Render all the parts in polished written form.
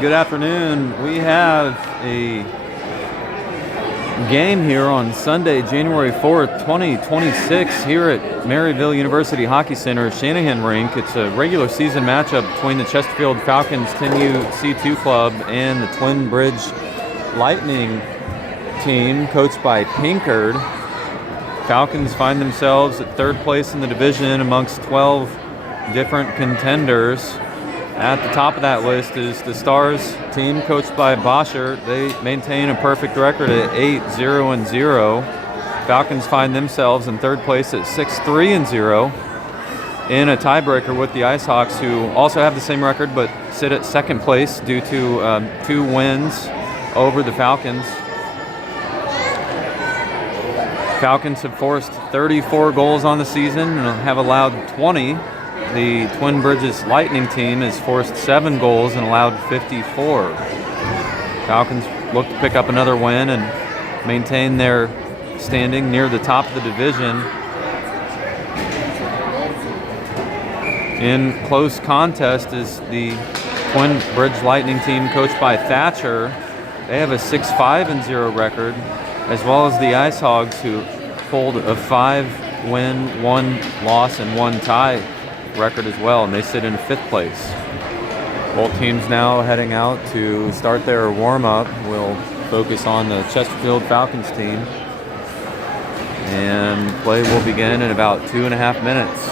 good afternoon. We have a game here on Sunday, January 4th, 2026 here at Maryville University Hockey Center, Shanahan Rink. It's a regular season matchup between the Chesterfield Falcons 10U-C2 club and the Twin Bridge Lightning team coached by Pinkard. Falcons find themselves at third place in the division amongst 12 different contenders. At the top of that list is the Stars team coached by Bosher. They maintain a perfect record at 8-0-0. Falcons find themselves in third place at 6-3-0 in a tiebreaker with the Ice Hawks, who also have the same record but sit at second place due to 2 wins over the Falcons. Falcons have forced 34 goals on the season and have allowed 20. The Twin Bridges Lightning team has forced 7 goals and allowed 54. Falcons look to pick up another win and maintain their standing near the top of the division. In close contest is the Twin Bridge Lightning team coached by Thatcher. They have a 6-5-0 record, as well as the Ice Hogs, who pulled a 5-win, 1-loss, and 1-tie record as well, and they sit in 5th place. Both teams now heading out to start their warm-up. We'll focus on the Chesterfield Falcons team, and play will begin in about 2.5 minutes.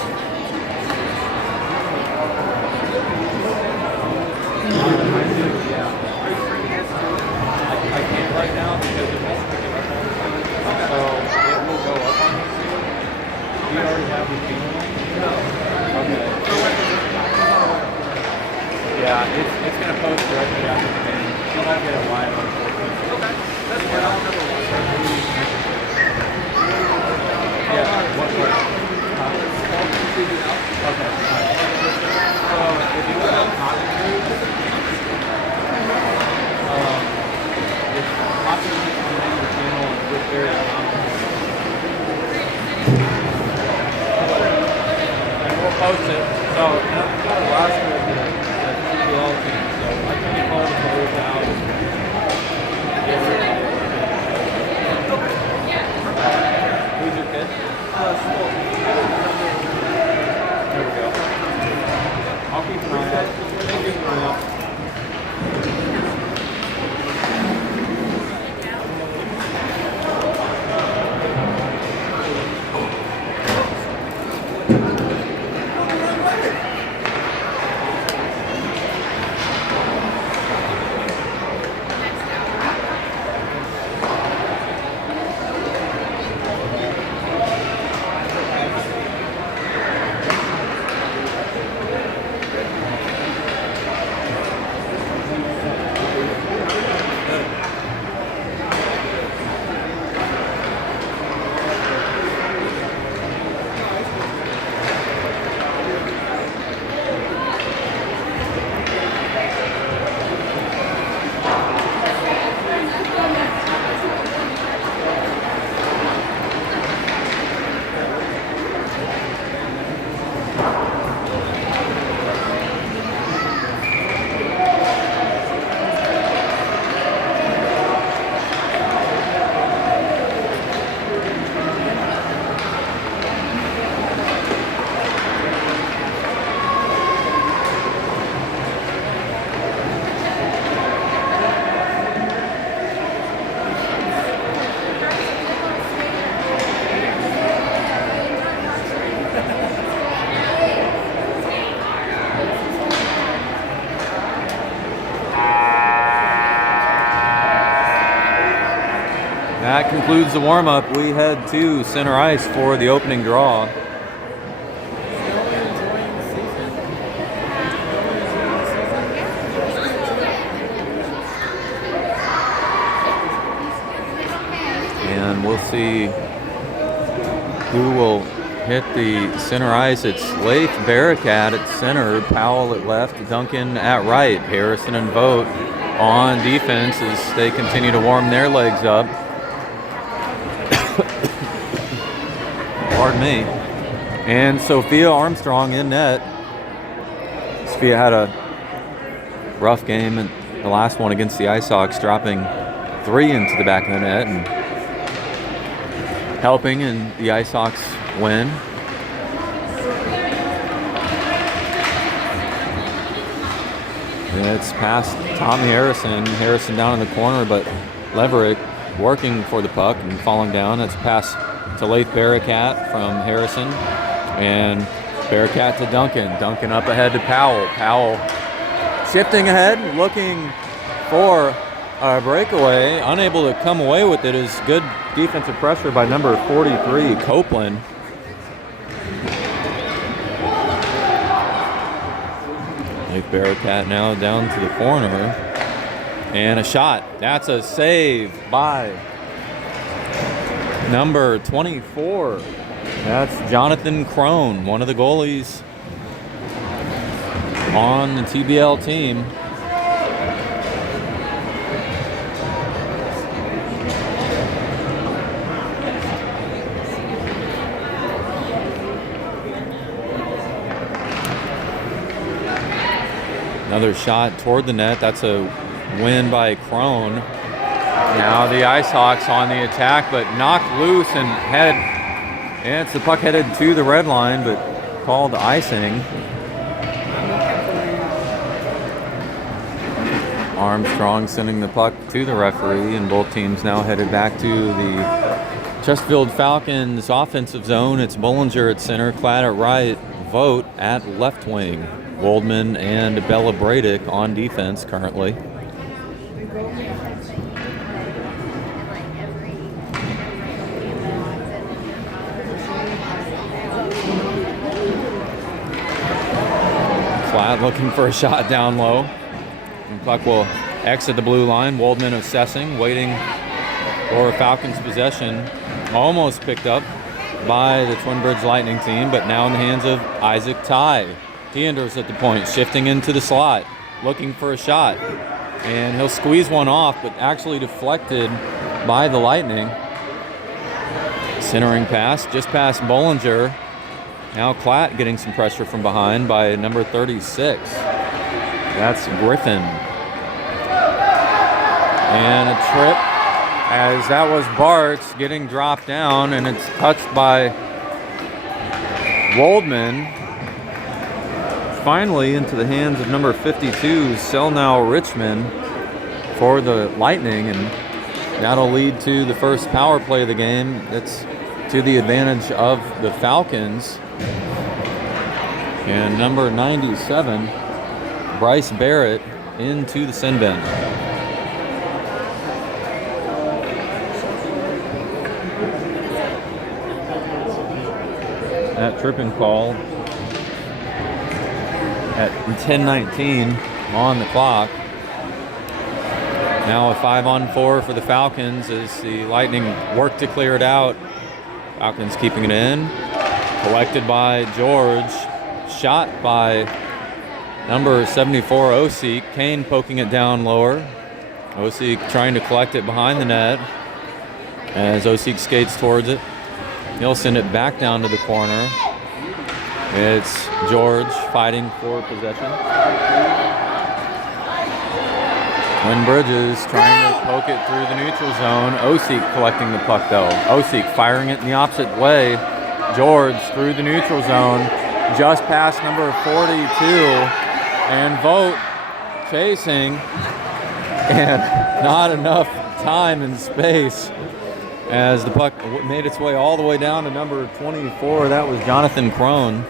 Yeah, it's going to post directly after the game. You might get it live on Facebook. Okay, that's good. I'll never watch that. Yeah, what? Okay, alright. So, if you look up Cotton Group, it's popular on the channel and it's very common. And we'll post it. So, I've got a roster of the TBL team, so I can call the players out. Who's your kid? There we go. I'll keep an eye out. Keep an eye out. That concludes the warm-up. We head to center ice for the opening draw. And we'll see who will hit the center ice. It's Leif Barakat at center, Powell at left, Duncan at right. Harrison and Vogt on defense as they continue to warm their legs up. Pardon me. And Sophia Armstrong in net. Sophia had a rough game The last one against the Ice Hawks, dropping 3 into the back of the net and helping in the Ice Hawks win. It's past Tommy Harrison. Harrison down in the corner, but Leverick working for the puck and falling down. That's a pass to Laith Barricat from Harrison. And Barricat to Duncan. Duncan up ahead to Powell. Powell shifting ahead, looking for a breakaway. Unable to come away with it is good defensive pressure by number 43, Copeland. Laith Barricat now down to the corner. And a shot. That's a save by number 24. That's Jonathan Crone, one of the goalies on the TBL team. Another shot toward the net. That's a win by Crone. Now the Ice Hawks on the attack, but knocked loose and it's the puck headed to the red line, but called icing. Armstrong sending the puck to the referee, and both teams now headed back to the Chesterfield Falcons offensive zone. It's Bollinger at center, Klatt at right, Vogt at left wing. Goldman and Bella Bradick on defense currently. Klatt looking for a shot down low. And puck will exit the blue line. Waldman assessing, waiting for Falcons possession. Almost picked up by the Twin Bridge Lightning team, but now in the hands of Isaac Ty. He enters at the point, shifting into the slot, looking for a shot. And he'll squeeze one off, but actually deflected by the Lightning. Centering pass, just past Bollinger. Now Klatt getting some pressure from behind by number 36. That's Griffin. And a trip, as that was Bartz getting dropped down, and it's touched by Waldman. Finally into the hands of number 52, Selnow Richmond for the Lightning, and that'll lead to the first power play of the game. That's to the advantage of the Falcons. And number 97, Bryce Barrett, into the sin bin. That tripping call at 10:19 on the clock. Now a 5-on-4 for the Falcons as the Lightning work to clear it out. Falcons keeping it in. Collected by George. Shot by number 74, Osik. Kane poking it down lower. Osik trying to collect it behind the net. As Osik skates towards it, he'll send it back down to the corner. It's George fighting for possession. Twin Bridges trying to poke it through the neutral zone. Osik collecting the puck though. Osik firing it in the opposite way. George through the neutral zone, just past number 42. And Vogt chasing, and not enough time and space as the puck made its way all the way down to number 24. That was Jonathan Crone.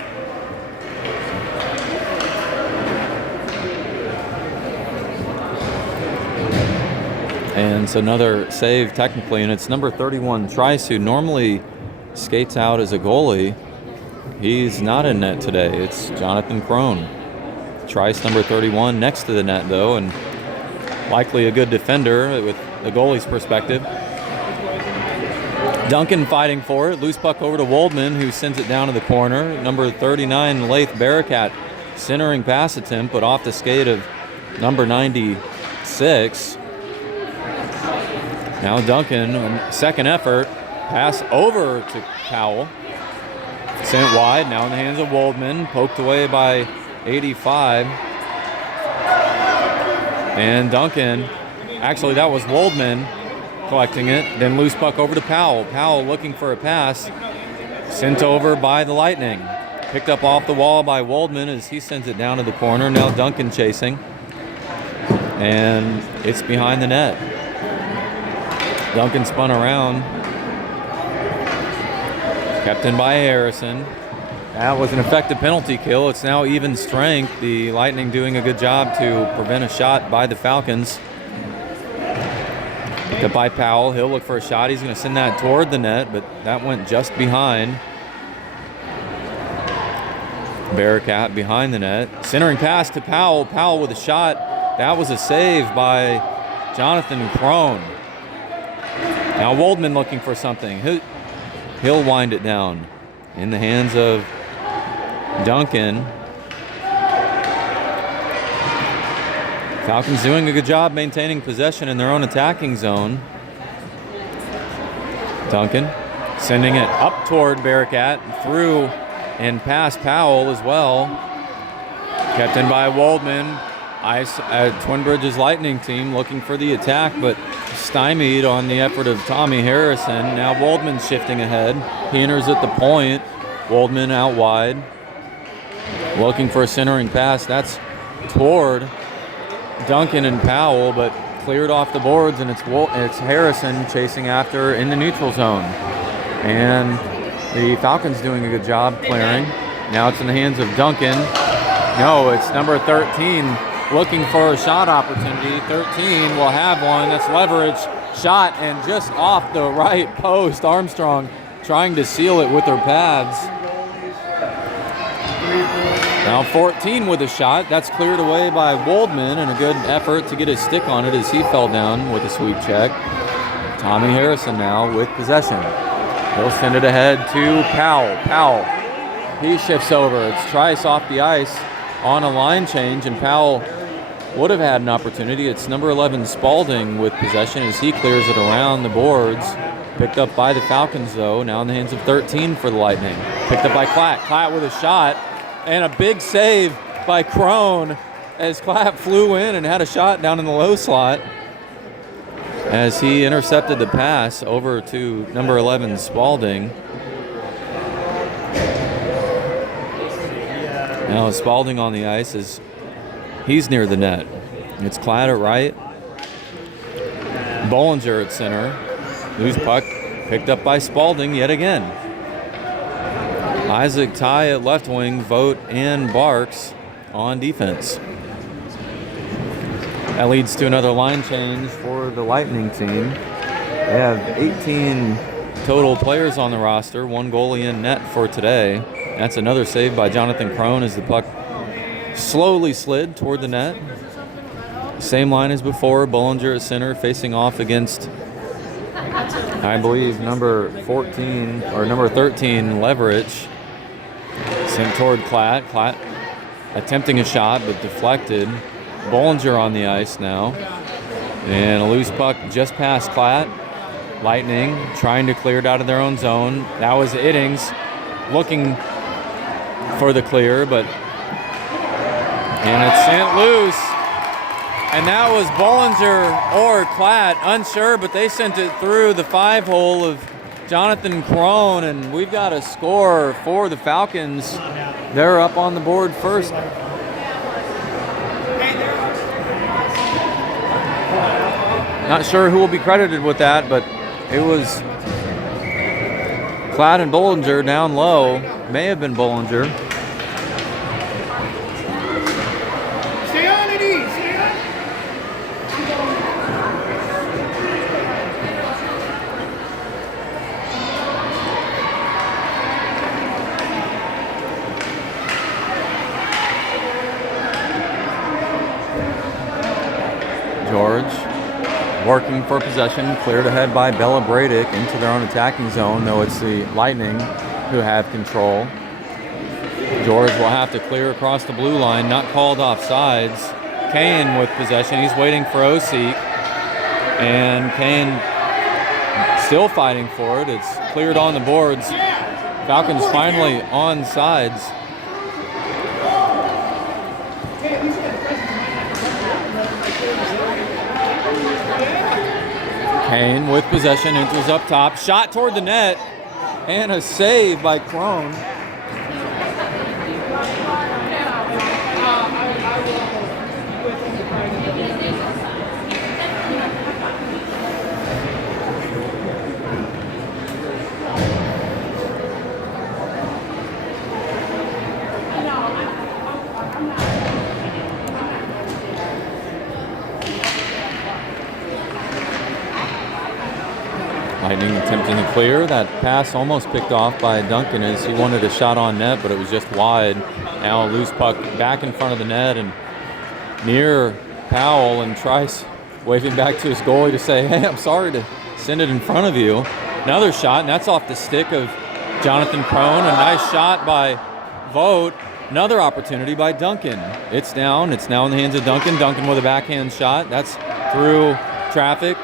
And it's another save technically, and it's number 31, Trice, who normally skates out as a goalie. He's not in net today. It's Jonathan Crone. Trice, number 31, next to the net though, and likely a good defender with the goalie's perspective. Duncan fighting for it. Loose puck over to Waldman, who sends it down to the corner. Number 39, Laith Barricat, centering pass attempt, but off the skate of number 96. Now Duncan, second effort, pass over to Powell. Sent wide, now in the hands of Waldman, poked away by 85. And Duncan, actually that was Waldman collecting it. Then loose puck over to Powell. Powell looking for a pass. Sent over by the Lightning. Picked up off the wall by Waldman as he sends it down to the corner. Now Duncan chasing. And it's behind the net. Duncan spun around. Kept in by Harrison. That was an effective penalty kill. It's now even strength. The Lightning doing a good job to prevent a shot by the Falcons. Picked up by Powell. He'll look for a shot. He's going to send that toward the net, but that went just behind. Bearcat behind the net. Centering pass to Powell. Powell with a shot. That was a save by Jonathan Crone. Now Waldman looking for something. He'll wind it down in the hands of Duncan. Falcons doing a good job maintaining possession in their own attacking zone. Duncan sending it up toward Bearcat, through and past Powell as well. Kept in by Waldman. Twin Bridges Lightning team looking for the attack, but stymied on the effort of Tommy Harrison. Now Waldman shifting ahead. He enters at the point. Waldman out wide. Looking for a centering pass. That's toward Duncan and Powell, but cleared off the boards, and it's Harrison chasing after in the neutral zone. And the Falcons doing a good job clearing. Now it's in the hands of Duncan. No, it's number 13 looking for a shot opportunity. 13 will have one. That's leverage. Shot, and just off the right post. Armstrong trying to seal it with her pads. Now 14 with a shot. That's cleared away by Waldman, and a good effort to get his stick on it as he fell down with a sweep check. Tommy Harrison now with possession. He'll send it ahead to Powell. Powell, he shifts over. It's Trice off the ice on a line change, and Powell would have had an opportunity. It's number 11 Spalding with possession as he clears it around the boards. Picked up by the Falcons, though. Now in the hands of 13 for the Lightning. Picked up by Klatt. Klatt with a shot, and a big save by Crone as Klatt flew in and had a shot down in the low slot as he intercepted the pass over to number 11 Spalding. Now Spalding on the ice as he's near the net. It's Klatt at right. Bollinger at center. Loose puck picked up by Spalding yet again. Isaac Ty at left wing, Vogt and Barks on defense. That leads to another line change for the Lightning team. They have 18 total players on the roster, one goalie in net for today. That's another save by Jonathan Crone as the puck slowly slid toward the net. Same line as before, Bollinger at center facing off against, I believe, number 14 or number 13 Leverage. Sent toward Klatt. Klatt attempting a shot but deflected. Bollinger on the ice now. And a loose puck just past Klatt. Lightning trying to clear it out of their own zone. That was Iddings looking for the clear, but and it's sent loose. And that was Bollinger or Klatt, unsure, but they sent it through the 5-hole of Jonathan Crone, and we've got a score for the Falcons. They're up on the board first. Not sure who will be credited with that, but it was Klatt and Bollinger down low. May have been Bollinger. Stay on it, stay on. George working for possession, cleared ahead by Bella Bradick into their own attacking zone, though it's the Lightning who have control. George will have to clear across the blue line, not called offsides. Kane with possession, he's waiting for Osik, and Kane still fighting for it. It's cleared on the boards. Falcons finally on sides. Kane with possession, enters up top, shot toward the net, and a save by Crone. Lightning attempting to clear. That pass almost picked off by Duncan as he wanted a shot on net, but it was just wide. Now a loose puck back in front of the net and near Powell, and Trice waving back to his goalie to say, hey, I'm sorry to send it in front of you. Another shot, and that's off the stick of Jonathan Crone. A nice shot by Vogt. Another opportunity by Duncan. It's down. It's now in the hands of Duncan. Duncan with a backhand shot. That's through traffic.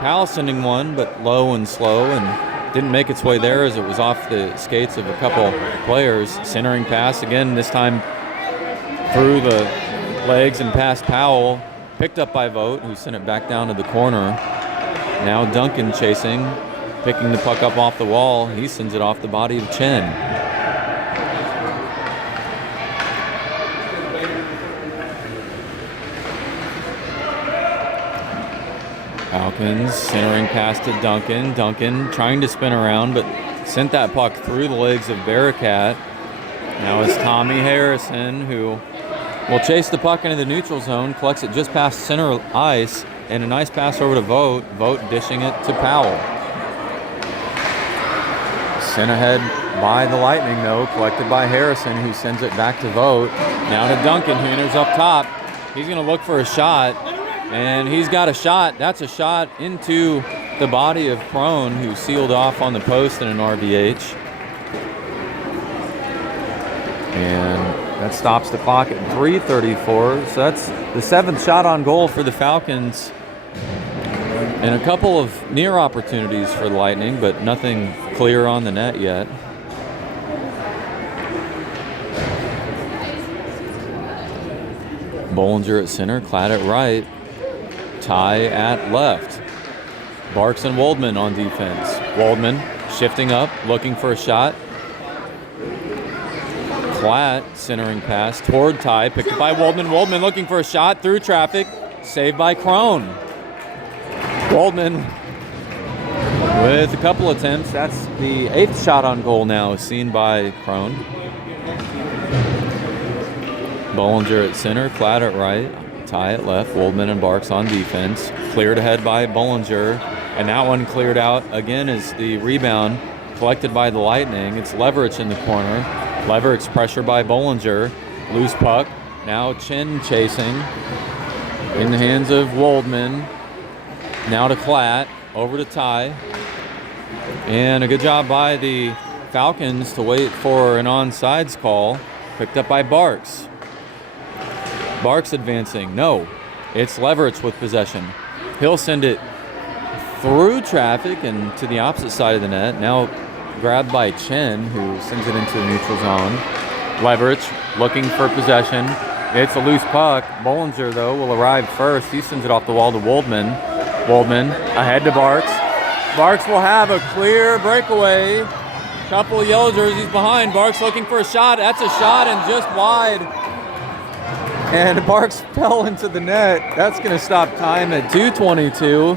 Powell sending one, but low and slow, and didn't make its way there as it was off the skates of a couple players. Centering pass again, this time through the legs and past Powell. Picked up by Vogt, who sent it back down to the corner. Now Duncan chasing, picking the puck up off the wall. He sends it off the body of Chen. Falcons centering pass to Duncan. Duncan trying to spin around, but sent that puck through the legs of Bearcat. Now it's Tommy Harrison, who will chase the puck into the neutral zone, collects it just past center ice, and a nice pass over to Vogt. Vogt dishing it to Powell. Sent ahead by the Lightning, though, collected by Harrison, who sends it back to Vogt. Now to Duncan, who enters up top. He's going to look for a shot. And he's got a shot. That's a shot into the body of Crone, who sealed off on the post in an RBH. And that stops the clock at 3:34. So that's the 7th shot on goal for the Falcons. And a couple of near opportunities for the Lightning, but nothing clear on the net yet. Bollinger at center, Klatt at right. Ty at left. Barks and Woldman on defense. Woldman shifting up, looking for a shot. Klatt centering pass toward Ty, picked up by Woldman. Woldman looking for a shot through traffic, saved by Crone. Woldman with a couple attempts. That's the 8th shot on goal now, seen by Crone. Bollinger at center, Klatt at right. Ty at left, Woldman and Barks on defense. Cleared ahead by Bollinger, and that one cleared out again as the rebound collected by the Lightning. It's Leverich in the corner. Leverich pressure by Bollinger. Loose puck. Now Chen chasing in the hands of Woldman. Now to Klatt, over to Ty. And a good job by the Falcons to wait for an onside call. Picked up by Barks. Barks advancing. No, it's Leverich with possession. He'll send it through traffic and to the opposite side of the net. Now grabbed by Chen, who sends it into the neutral zone. Leverich looking for possession. It's a loose puck. Bollinger, though, will arrive first. He sends it off the wall to Woldman. Woldman ahead to Barks. Barks will have a clear breakaway. Couple of yellow jerseys behind. Barks looking for a shot. That's a shot and just wide. And Barks fell into the net. That's going to stop time at 2:22.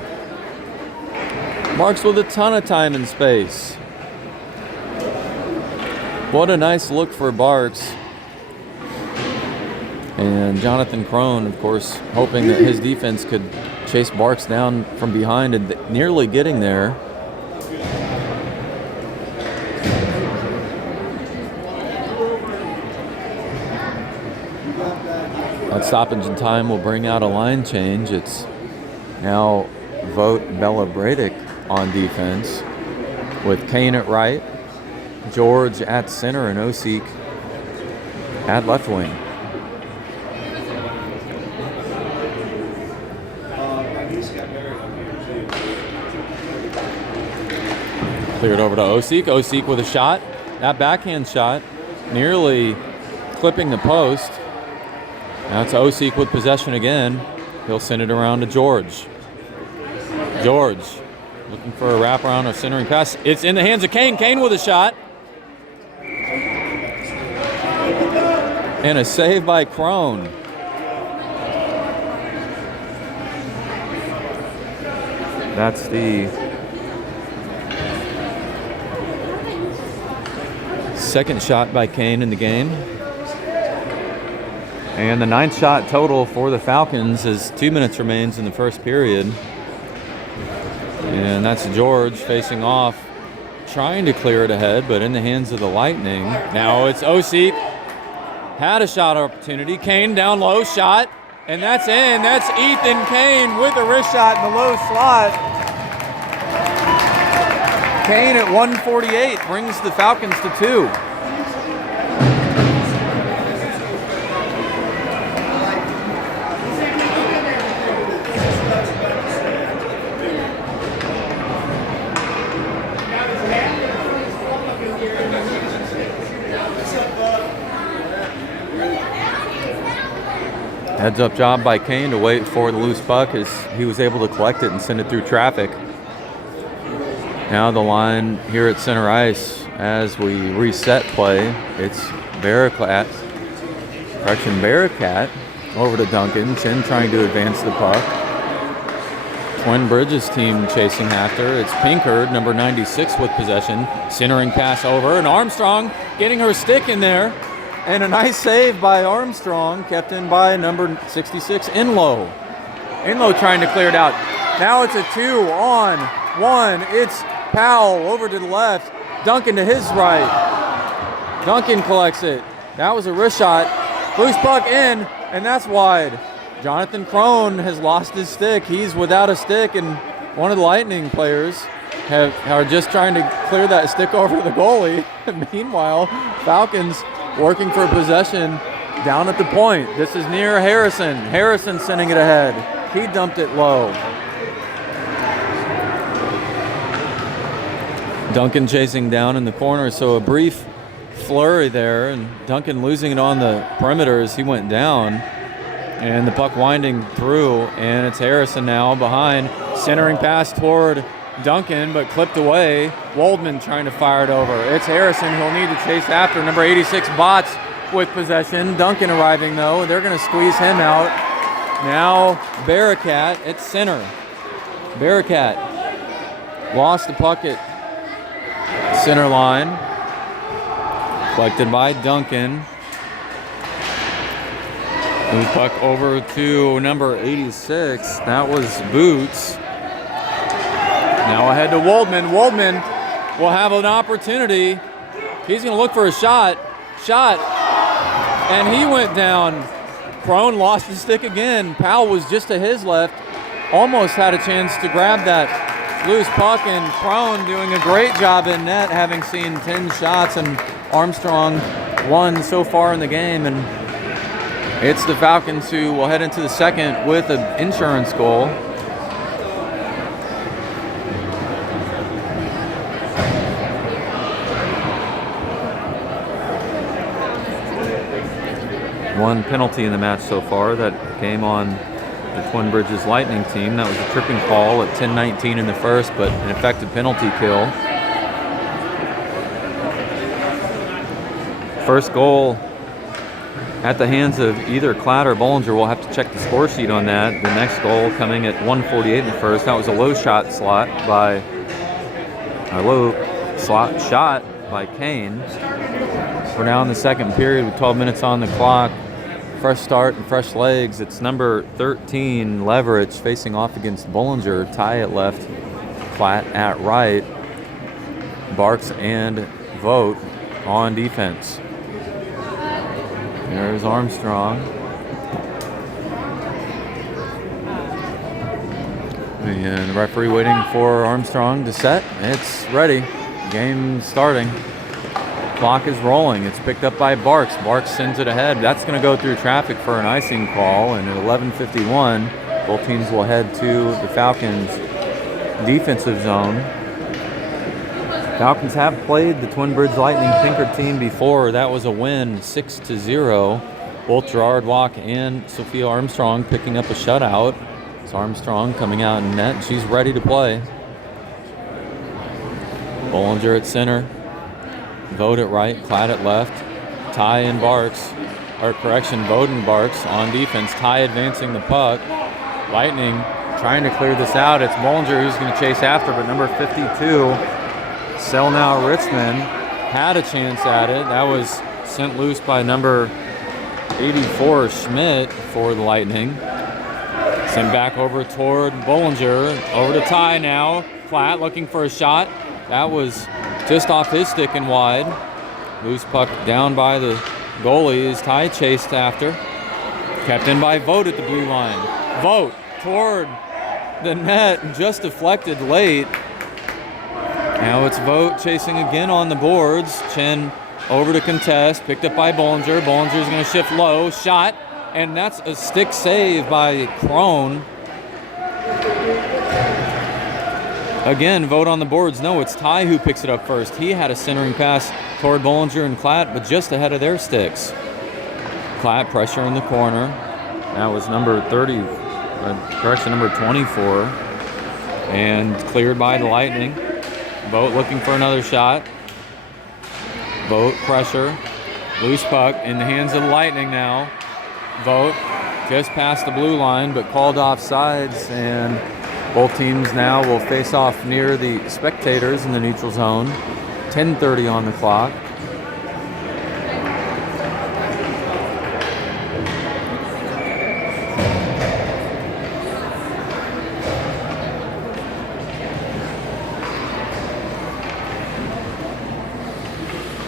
Barks with a ton of time and space. What a nice look for Barks. And Jonathan Crone, of course, hoping that his defense could chase Barks down from behind and nearly getting there. That stoppage in time will bring out a line change. It's now Vogt Bella Bradick on defense with Kane at right, George at center, and Osik at left wing. Cleared over to Osik. Osik with a shot. That backhand shot nearly clipping the post. Now it's Osik with possession again. He'll send it around to George. George Looking for a wraparound or centering pass. It's in the hands of Kane. Kane with a shot. And a save by Crone. That's the second shot by Kane in the game. And the 9th shot total for the Falcons as 2 minutes remains in the first period. And that's George facing off, trying to clear it ahead, but in the hands of the Lightning. Now it's Osip. Had a shot opportunity. Kane down low, shot. And that's in. That's Ethan Kane with a wrist shot in the low slot. Kane at 148 brings the Falcons to 2. Heads up job by Kane to wait for the loose puck as he was able to collect it and send it through traffic. Now the line here at center ice as we reset play. It's Bearcat over to Duncan. Chin trying to advance the puck. Twin Bridges team chasing after. It's Pinkard, number 96 with possession. Centering pass over, and Armstrong getting her stick in there. And a nice save by Armstrong, kept in by number 66, Inlow. Inlow trying to clear it out. Now it's a 2-on-1. It's Powell over to the left. Duncan to his right. Duncan collects it. That was a wrist shot. Loose puck in, and that's wide. Jonathan Crone has lost his stick. He's without a stick, and one of the Lightning players are just trying to clear that stick over to the goalie. Meanwhile, Falcons working for possession down at the point. This is near Harrison. Harrison sending it ahead. He dumped it low. Duncan chasing down in the corner, so a brief flurry there, and Duncan losing it on the perimeter as he went down. And the puck winding through, and it's Harrison now behind. Centering pass toward Duncan, but clipped away. Waldman trying to fire it over. It's Harrison who'll need to chase after. Number 86, Bots with possession. Duncan arriving, though. They're going to squeeze him out. Now Bearcat at center. Bearcat lost the puck at center line. Collected by Duncan. Move puck over to number 86. That was Boots. Now ahead to Waldman. Waldman will have an opportunity. He's going to look for a shot. And he went down. Crone lost his stick again. Powell was just to his left. Almost had a chance to grab that loose puck, and Crone doing a great job in net, having seen 10 shots, and Armstrong 1 so far in the game. And it's the Falcons who will head into the second with an insurance goal. One penalty in the match so far that came on the Twin Bridges Lightning team. That was a tripping call at 10:19 in the first, but an effective penalty kill. First goal at the hands of either Klatt or Bollinger. We'll have to check the score sheet on that. The next goal coming at 1:48 in the first. That was a low shot shot by Kane. We're now in the second period with 12 minutes on the clock. Fresh start and fresh legs. It's number 13, Leverage, facing off against Bollinger. Ty at left, Klatt at right. Barks and Vogt on defense. There's Armstrong. And the referee waiting for Armstrong to set. It's ready. Game starting. Clock is rolling. It's picked up by Barks. Barks sends it ahead. That's going to go through traffic for an icing call. And at 11:51, both teams will head to the Falcons' defensive zone. Falcons have played the Twin Bridge Lightning Pinkard team before. That was a win, 6-0. Both Gerard Walk and Sophia Armstrong picking up a shutout. It's Armstrong coming out in net. She's ready to play. Bollinger at center. Vogt at right, Klatt at left. Ty and Barks, or correction, Vogt and Barks on defense. Ty advancing the puck. Lightning trying to clear this out. It's Bollinger who's going to chase after, but number 52, Selnow Ritzman, had a chance at it. That was sent loose by number 84, Schmidt, for the Lightning. Sent back over toward Bollinger. Over to Ty now. Klatt looking for a shot. That was just off his stick and wide. Loose puck down by the goalie as Ty chased after. Kept in by Vogt at the blue line. Vogt toward the net and just deflected late. Now it's Vogt chasing again on the boards. Chen over to contest. Picked up by Bollinger. Bollinger's going to shift low. Shot. And that's a stick save by Crone. Again, Vogt on the boards. No, it's Ty who picks it up first. He had a centering pass toward Bollinger and Klatt, but just ahead of their sticks. Klatt pressure in the corner. That was number 30, correction, number 24. And cleared by the Lightning. Vogt looking for another shot. Vogt pressure. Loose puck in the hands of the Lightning now. Vogt just past the blue line, but called offsides, and both teams now will face off near the spectators in the neutral zone. 10:30 on the clock.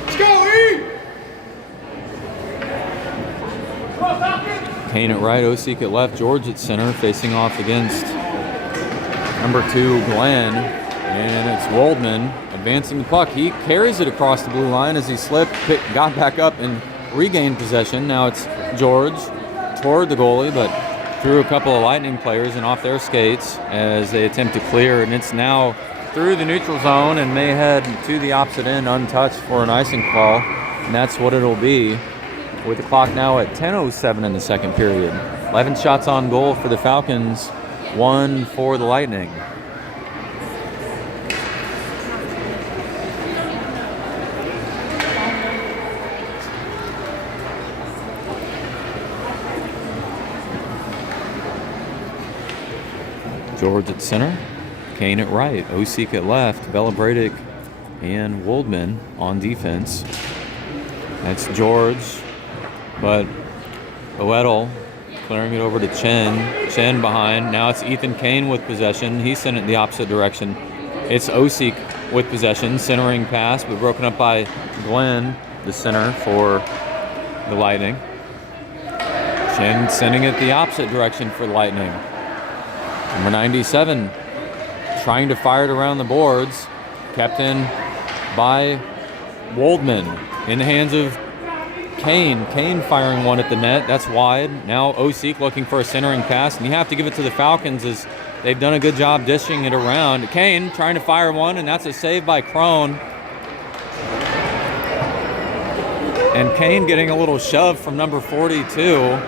Let's go, E! Kane at right, Osik at left, George at center, facing off against number 2, Glenn. And it's Waldman advancing the puck. He carries it across the blue line as he slipped, got back up and regained possession. Now it's George toward the goalie, but through a couple of Lightning players and off their skates as they attempt to clear. And it's now through the neutral zone and may head to the opposite end untouched for an icing call. And that's what it'll be, with the clock now at 10:07 in the second period. 11 shots on goal for the Falcons, 1 for the Lightning. George at center, Kane at right, Osik at left, Belabradic and Waldman on defense. That's George, but Oedel clearing it over to Chen. Chen behind. Now it's Ethan Kane with possession. He sent it the opposite direction. It's Osik with possession, centering pass, but broken up by Glenn, the center for the Lightning. Chen sending it the opposite direction for the Lightning. Number 97 trying to fire it around the boards. Kept in by Waldman in the hands of Kane. Kane firing one at the net. That's wide. Now Osik looking for a centering pass, and you have to give it to the Falcons as they've done a good job dishing it around. Kane trying to fire one, and that's a save by Crone. And Kane getting a little shove from number 42.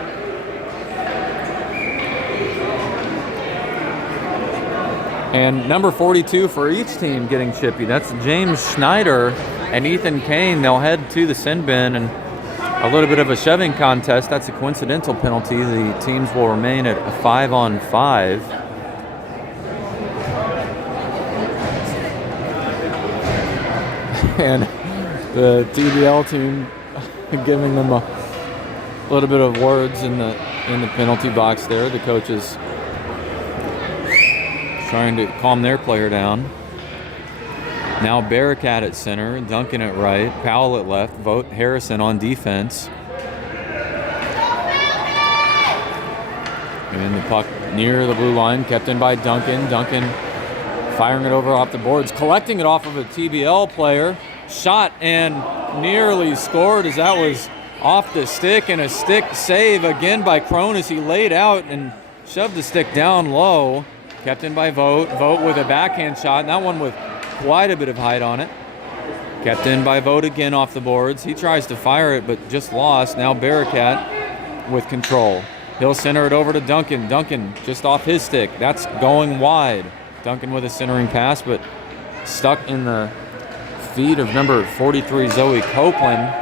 And number 42 for each team getting chippy. That's James Schneider and Ethan Kane. They'll head to the sin bin, and a little bit of a shoving contest. That's a coincidental penalty. The teams will remain at a 5-on-5. And the TBL team giving them a little bit of words in the penalty box there. The coaches trying to calm their player down. Now Barricat at center, Duncan at right, Powell at left, Vogt, Harrison on defense. And the puck near the blue line, kept in by Duncan. Duncan firing it over off the boards, collecting it off of a TBL player. Shot and nearly scored as that was off the stick, and a stick save again by Crone as he laid out and shoved the stick down low. Kept in by Vogt. Vogt with a backhand shot, and that one with quite a bit of height on it. Kept in by Vogt again off the boards. He tries to fire it, but just lost. Now Barricat with control. He'll center it over to Duncan. Duncan just off his stick. That's going wide. Duncan with a centering pass, but stuck in the feet of number 43, Zoe Copeland.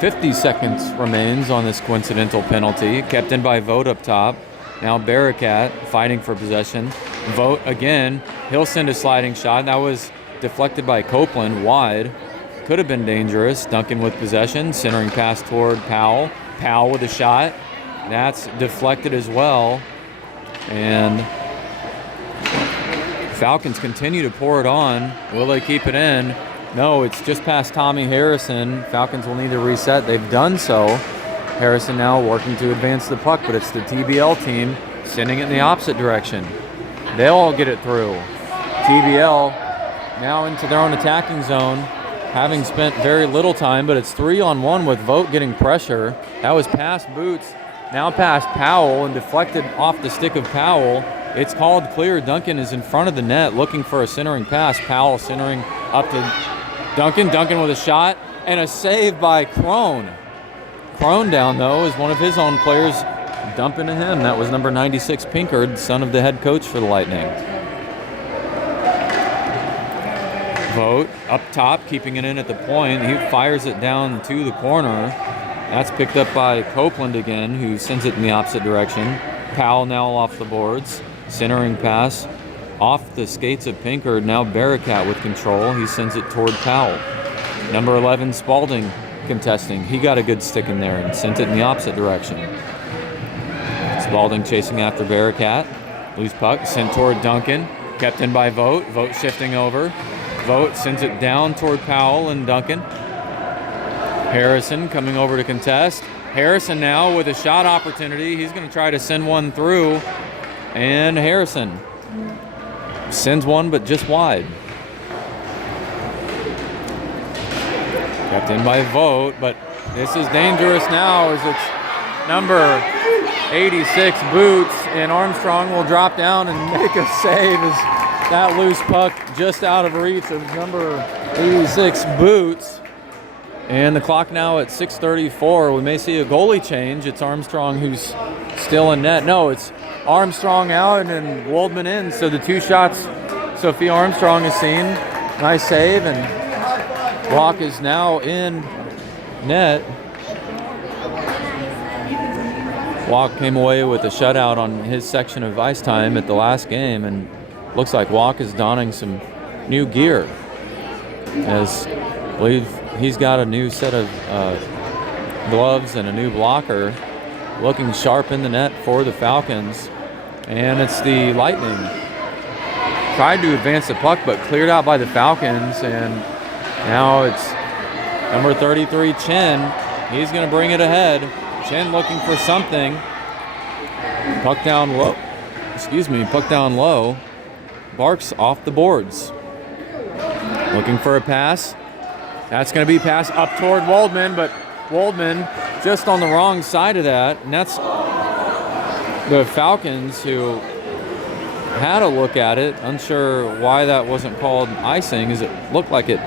50 seconds remains on this coincidental penalty. Kept in by Vogt up top. Now Barakat fighting for possession. Vogt again. He'll send a sliding shot. That was deflected by Copeland wide. Could have been dangerous. Duncan with possession. Centering pass toward Powell. Powell with a shot. That's deflected as well. And Falcons continue to pour it on. Will they keep it in? No, it's just past Tommy Harrison. Falcons will need to reset. They've done so. Harrison now working to advance the puck, but it's the TBL team sending it in the opposite direction. They'll all get it through. TBL now into their own attacking zone, having spent very little time, but it's 3-on-1 with Vogt getting pressure. That was past Boots, now past Powell and deflected off the stick of Powell. It's called clear. Duncan is in front of the net looking for a centering pass. Powell centering up to Duncan. Duncan with a shot and a save by Crone. Crone down, though, is one of his own players dumping to him. That was number 96, Pinkard, son of the head coach for the Lightning. Vogt up top, keeping it in at the point. He fires it down to the corner. That's picked up by Copeland again, who sends it in the opposite direction. Powell now off the boards. Centering pass off the skates of Pinkard. Now Barakat with control. He sends it toward Powell. Number 11, Spalding contesting. He got a good stick in there and sent it in the opposite direction. Spalding chasing after Barakat. Loose puck sent toward Duncan. Kept in by Vogt. Vogt shifting over. Vogt sends it down toward Powell and Duncan. Harrison coming over to contest. Harrison now with a shot opportunity. He's going to try to send one through. And Harrison sends one, but just wide. Kept in by Vogt, but this is dangerous now as it's number 86, Boots, and Armstrong will drop down and make a save as that loose puck just out of reach of number 86, Boots. And the clock now at 6:34. We may see a goalie change. It's Armstrong who's still in net. No, it's Armstrong out and Waldman in. So the two shots Sophie Armstrong has seen. Nice save, and Walk is now in net. Walk came away with a shutout on his section of ice time at the last game, and looks like Walk is donning some new gear, as I believe he's got a new set of gloves and a new blocker, looking sharp in the net for the Falcons. And it's the Lightning. Tried to advance the puck, but cleared out by the Falcons, and now it's number 33, Chen. He's going to bring it ahead. Chen looking for something. Puck down low. Puck down low. Barks off the boards. Looking for a pass. That's going to be passed up toward Waldman, but Waldman just on the wrong side of that. And that's the Falcons who had a look at it, unsure why that wasn't called icing, as it looked like it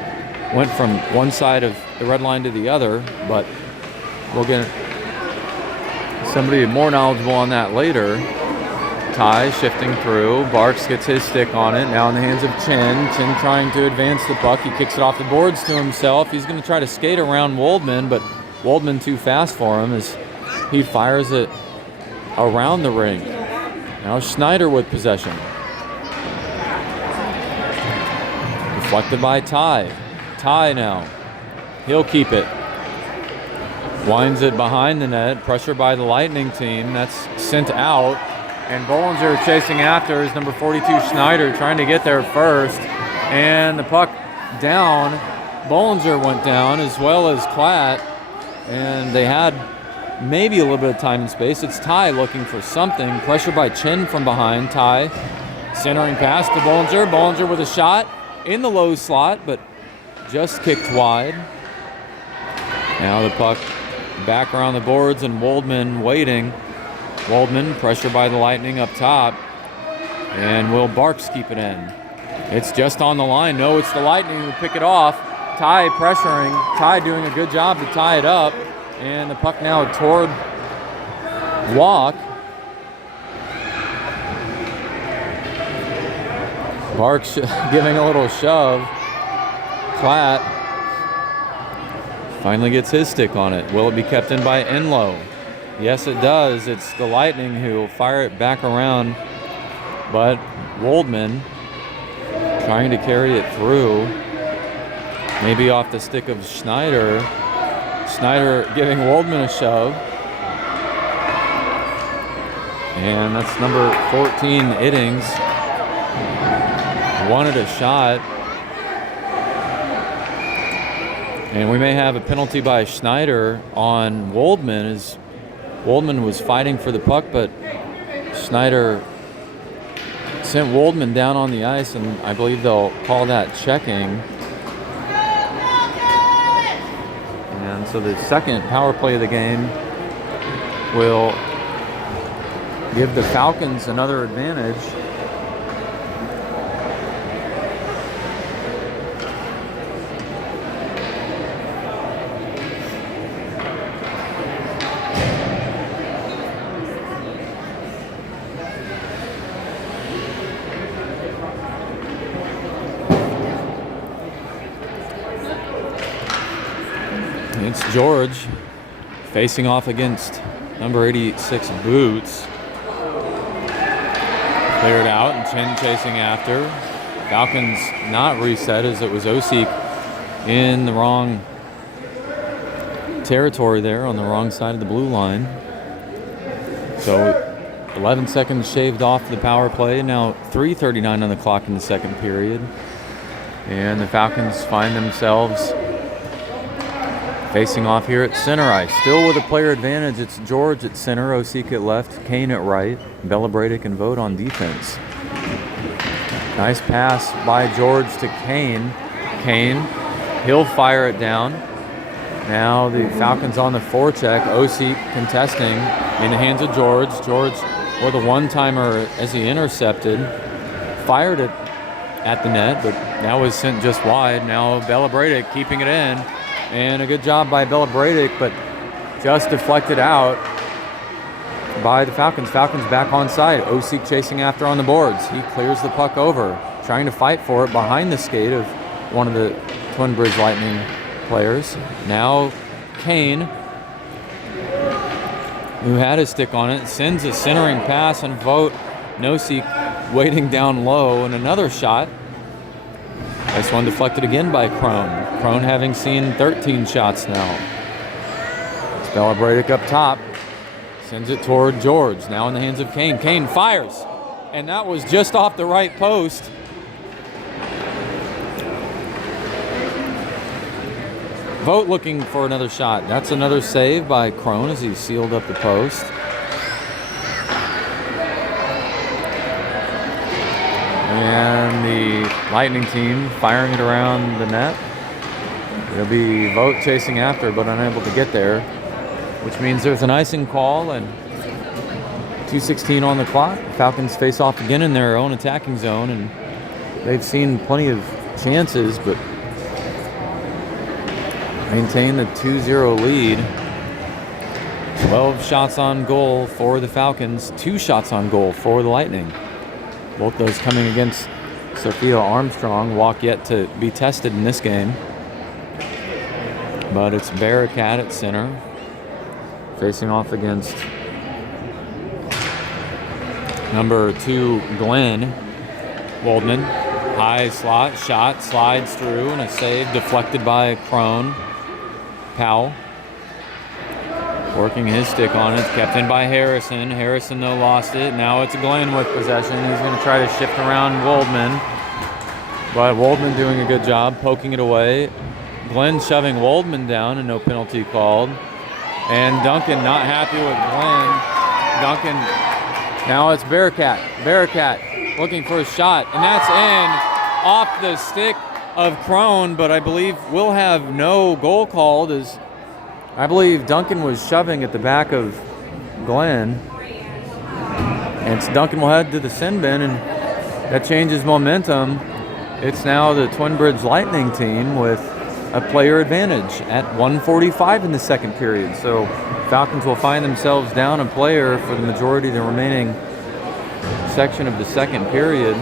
went from one side of the red line to the other, but we'll get somebody more knowledgeable on that later. Ty shifting through. Barks gets his stick on it. Now in the hands of Chen. Chen trying to advance the puck. He kicks it off the boards to himself. He's going to try to skate around Waldman, but Waldman too fast for him as he fires it around the ring. Now Schneider with possession. Deflected by Ty. Ty now. He'll keep it. Winds it behind the net. Pressure by the Lightning team. That's sent out. And Bollinger chasing after is number 42, Schneider, trying to get there first. And the puck down. Bollinger went down as well as Klatt. And they had maybe a little bit of time and space. It's Ty looking for something. Pressure by Chen from behind. Ty centering pass to Bollinger. Bollinger with a shot in the low slot, but just kicked wide. Now the puck back around the boards and Waldman waiting. Waldman, pressure by the Lightning up top. And will Barks keep it in? It's just on the line. No, it's the Lightning who pick it off. Ty pressuring. Ty doing a good job to tie it up. And the puck now toward Walk. Barks giving a little shove. Platt finally gets his stick on it. Will it be kept in by Enlow? Yes, it does. It's the Lightning who will fire it back around, but Waldman trying to carry it through, maybe off the stick of Schneider. Schneider giving Waldman a shove. And that's number 14, Iddings. Wanted a shot. And we may have a penalty by Schneider on Waldman, as Waldman was fighting for the puck, but Schneider sent Waldman down on the ice, and I believe they'll call that checking. And so the second power play of the game will give the Falcons another advantage. It's George facing off against number 86, Boots. Cleared out, and Chen chasing after. Falcons not reset, as it was Osik in the wrong territory there, on the wrong side of the blue line. So 11 seconds shaved off the power play. Now 3:39 on the clock in the second period. And the Falcons find themselves facing off here at center ice. Still with a player advantage, it's George at center, Osik at left, Kane at right, Bella Bradick and Vogt on defense. Nice pass by George to Kane. Kane, he'll fire it down. Now the Falcons on the forecheck, Osik contesting in the hands of George. George with a one-timer as he intercepted, fired it at the net, but that was sent just wide. Now Bella Bradick keeping it in. And a good job by Bella Bradick, but just deflected out by the Falcons. Falcons back on side. Osik chasing after on the boards. He clears the puck over, trying to fight for it behind the skate of one of the Twin Bridge Lightning players. Now Kane, who had his stick on it, sends a centering pass, and Vogt, Nosek waiting down low, and another shot. This one deflected again by Crone. Crone having seen 13 shots now. It's Bella Bradick up top. Sends it toward George. Now in the hands of Kane. Kane fires. And that was just off the right post. Vogt looking for another shot. That's another save by Crone as he sealed up the post. And the Lightning team firing it around the net. It'll be Vogt chasing after, but unable to get there, which means there's an icing call and 2:16 on the clock. Falcons face off again in their own attacking zone, and they've seen plenty of chances, but maintain the 2-0 lead. 12 shots on goal for the Falcons, 2 shots on goal for the Lightning. Both those coming against Sophia Armstrong. Walk yet to be tested in this game. But it's Bearcat at center, facing off against number 2, Glenn. Waldman, high slot, shot, slides through, and a save deflected by Crone. Powell working his stick on it, kept in by Harrison. Harrison, though, lost it. Now it's Glenn with possession. He's going to try to shift around Waldman, but Waldman doing a good job poking it away. Glenn shoving Waldman down, and no penalty called. And Duncan not happy with Glenn. Duncan, now it's Bearcat. Bearcat looking for a shot, and that's in off the stick of Crone, but I believe we'll have no goal called, as I believe Duncan was shoving at the back of Glenn. And Duncan will head to the sin bin, and that changes momentum. It's now the Twin Bridge Lightning team with a player advantage at 1:45 in the second period. So Falcons will find themselves down a player for the majority of the remaining section of the second period.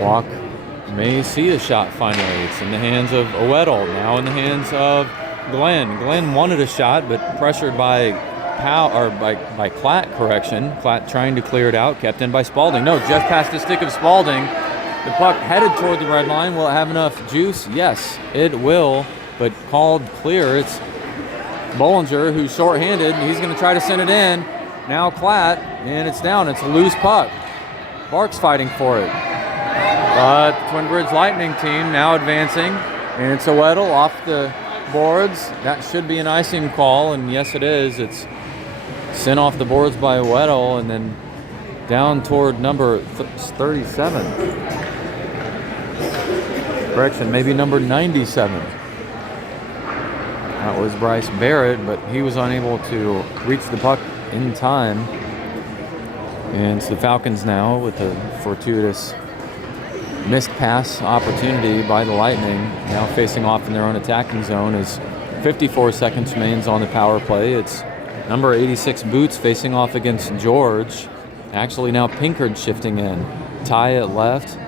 Walk may see a shot finally. It's in the hands of Oweddle, now in the hands of Glenn. Glenn wanted a shot, but pressured by by Klatt, correction. Klatt trying to clear it out, kept in by Spalding. No, just past the stick of Spalding. The puck headed toward the red line. Will it have enough juice? Yes, it will, but called clear. It's Bollinger, who's shorthanded. He's going to try to send it in. Now Klatt, and it's down. It's a loose puck. Bark's fighting for it. But the Twin Bridge Lightning team now advancing, and it's Oweddle off the boards. That should be an icing call, and yes it is. It's sent off the boards by Oweddle and then down toward number 37. Correction, maybe number 97. That was Bryce Barrett, but he was unable to reach the puck in time. And it's the Falcons now with a fortuitous missed pass opportunity by the Lightning, now facing off in their own attacking zone as 54 seconds remains on the power play. It's number 86 Boots facing off against George. Actually now Pinkard shifting in. Ty at left.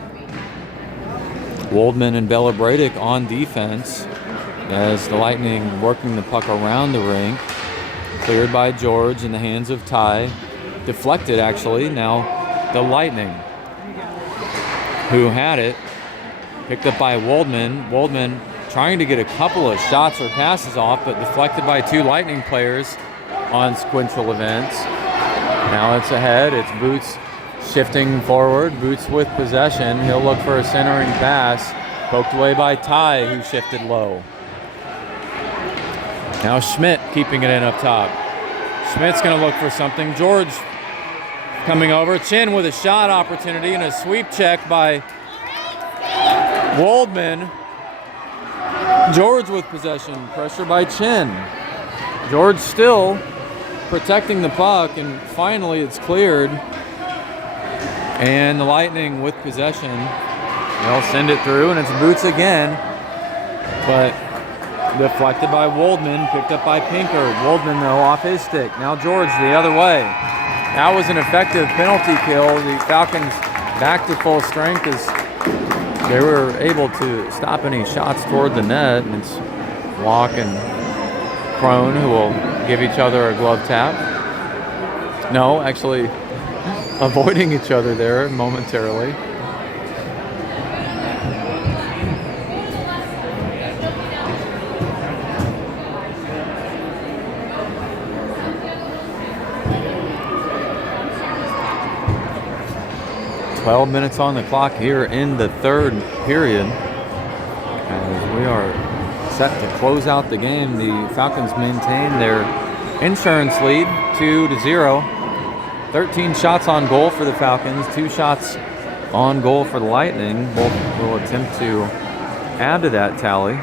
Woldman and Bella Bradick on defense as the Lightning working the puck around the rink. Cleared by George in the hands of Ty. Deflected actually. Now the Lightning, who had it, picked up by Woldman. Woldman trying to get a couple of shots or passes off, but deflected by two Lightning players on sequential events. Now it's ahead. It's Boots shifting forward. Boots with possession. He'll look for a centering pass. Poked away by Ty, who shifted low. Now Schmidt keeping it in up top. Schmidt's going to look for something. George coming over. Chin with a shot opportunity and a sweep check by Woldman. George with possession. Pressure by Chin. George still protecting the puck, and finally it's cleared. And the Lightning with possession. They'll send it through, and it's Boots again. But deflected by Woldman, picked up by Pinkard. Woldman, though, off his stick. Now George the other way. That was an effective penalty kill. The Falcons back to full strength as they were able to stop any shots toward the net. And it's Walk and Crone who will give each other a glove tap. No, actually avoiding each other there momentarily. "12 minutes on the clock here in the third period. As we are set to close out the game, the Falcons maintain their insurance lead 2-0. 13 shots on goal for the Falcons, 2 shots on goal for the Lightning. Both will attempt to add to that tally.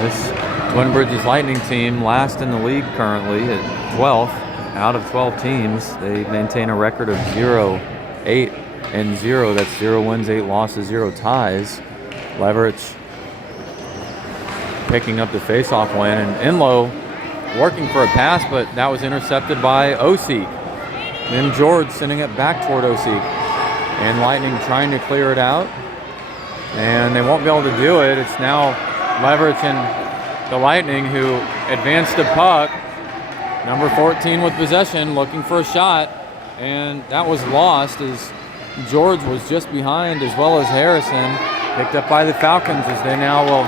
This Twin Bridges Lightning team last in the league currently at 12th. Out of 12 teams, they maintain a record of 0-8-0. That's 0 wins, 8 losses, 0 ties. Leverage picking up the faceoff win, and Enlow working for a pass, but that was intercepted by Osik. Then George sending it back toward Osik. And Lightning trying to clear it out, and they won't be able to do it. It's now Leverage and the Lightning who advanced the puck. Number 14 with possession, looking for a shot, and that was lost as George was just behind, as well as Harrison. Picked up by the Falcons as they now will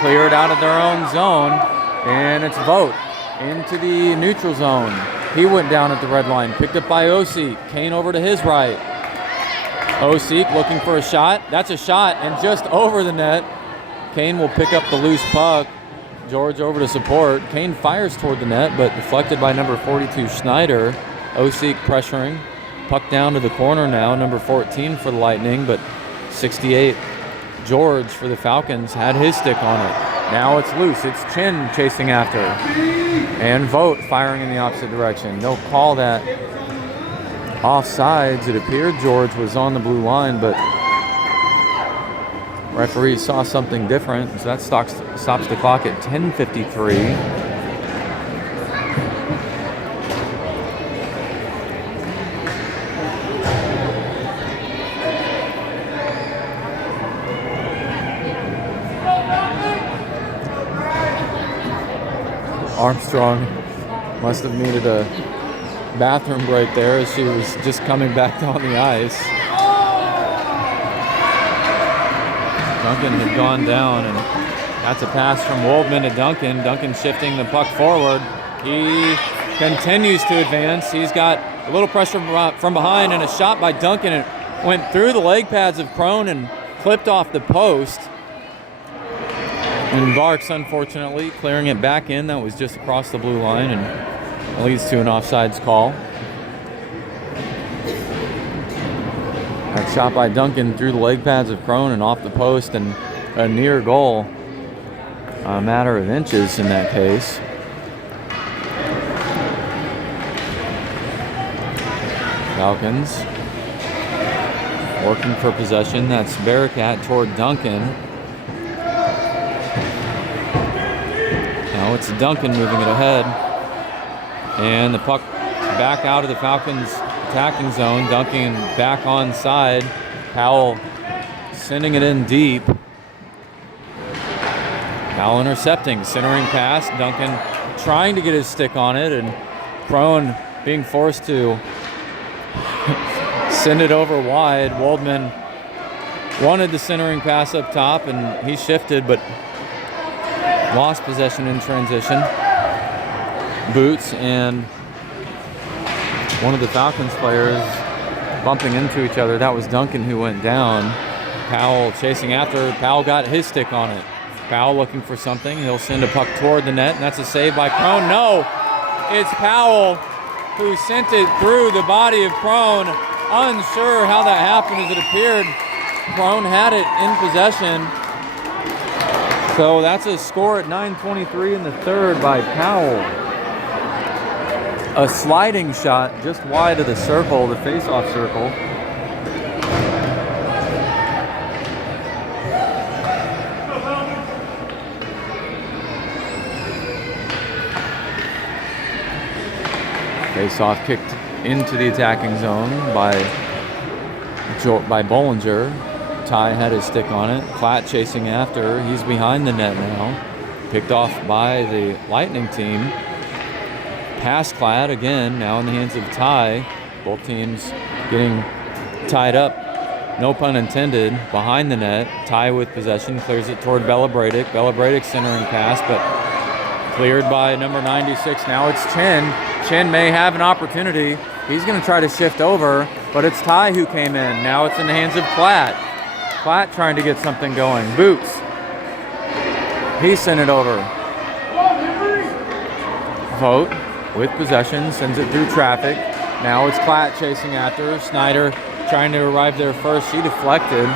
clear it out of their own zone, and it's Vogt into the neutral zone. He went down at the red line, picked up by Osik. Kane over to his right. Osik looking for a shot. That's a shot, and just over the net. Kane will pick up the loose puck. George over to support. Kane fires toward the net, but deflected by number 42, Schneider. Osik pressuring. Puck down to the corner now, number 14 for the Lightning, but 68, George for the Falcons, had his stick on it. Now it's loose. It's Chin chasing after. And Vogt firing in the opposite direction. They'll call that offsides. It appeared George was on the blue line, but referee saw something different, so that stops the clock at 10:53. Armstrong must have needed a bathroom break there as she was just coming back on the ice. Duncan had gone down, and that's a pass from Waldman to Duncan. Duncan shifting the puck forward. He continues to advance. He's got a little pressure from behind, and a shot by Duncan. It went through the leg pads of Crone and clipped off the post. And Varks, unfortunately, clearing it back in. That was just across the blue line and leads to an offsides call. That shot by Duncan through the leg pads of Crone and off the post, and a near goal. A matter of inches in that case. Falcons working for possession. That's Bearcat toward Duncan. Now it's Duncan moving it ahead. And the puck back out of the Falcons' attacking zone. Duncan back onside. Powell sending it in deep. Powell intercepting, centering pass. Duncan trying to get his stick on it, and Crone being forced to send it over wide. Waldman wanted the centering pass up top, and he shifted, but lost possession in transition. Boots and one of the Falcons players bumping into each other. That was Duncan who went down. Powell chasing after. Powell got his stick on it. Powell looking for something. He'll send a puck toward the net, and that's a save by Crone. No, it's Powell who sent it through the body of Crone. Unsure how that happened, as it appeared Crone had it in possession. So that's a score at 9:23 in the third by Powell. A sliding shot just wide of the circle, the face-off circle. Face-off kicked into the attacking zone by Bollinger. Ty had his stick on it. Platt chasing after. He's behind the net now. Picked off by the Lightning team. Pass Platt again, now in the hands of Ty. Both teams getting tied up, no pun intended, behind the net. Ty with possession, clears it toward Bella Bradick. Bella Bradick centering pass, but cleared by number 96. Now it's Chen. Chen may have an opportunity. He's going to try to shift over, but it's Ty who came in. Now it's in the hands of Platt. Platt trying to get something going. Boots. He sent it over. Vogt with possession, sends it through traffic. Now it's Platt chasing after. Snyder trying to arrive there first. She deflected.